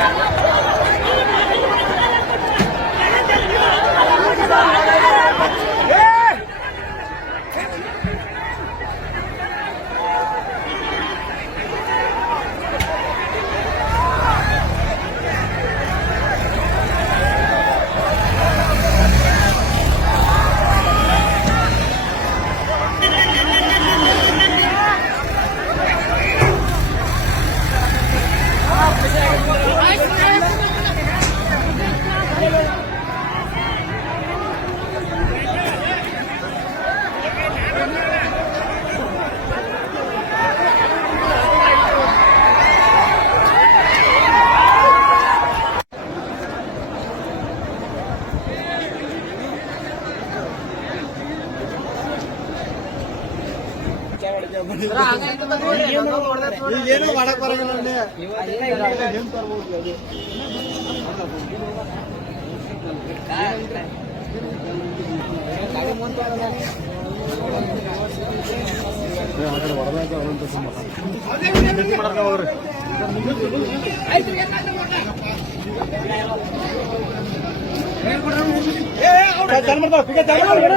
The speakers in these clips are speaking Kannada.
Yeah. ಏನು ಮಾಡಕ್ ಬರಂಗಿಲ್ಲ ಮಾಡ್ಕೋತಾರೆ ಏನ್ ತರ್ಬೋದು? ಏ, ಆ ಕಡೆ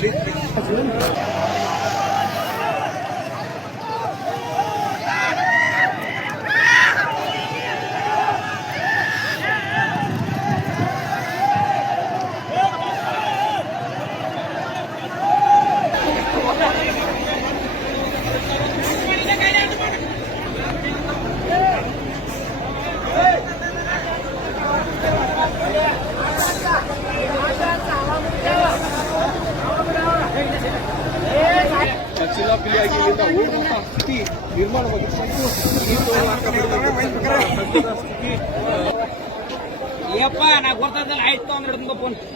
谁他不知 ಚಿಲಾಪಿಲಿಯಾಗಿ ಇಲ್ಲಿಂದ ಓಡುವಂತ ಸ್ಥಿತಿ ನಿರ್ಮಾಣವಾಗಿತ್ತು ಏಪ್ಪ ನಾ ಗೊತ್ತದಲ್ಲ ಆಯ್ತು ಅಂದ್ರೆ ಹಿಡ್ದು ಫೋನ್ ಸರ್.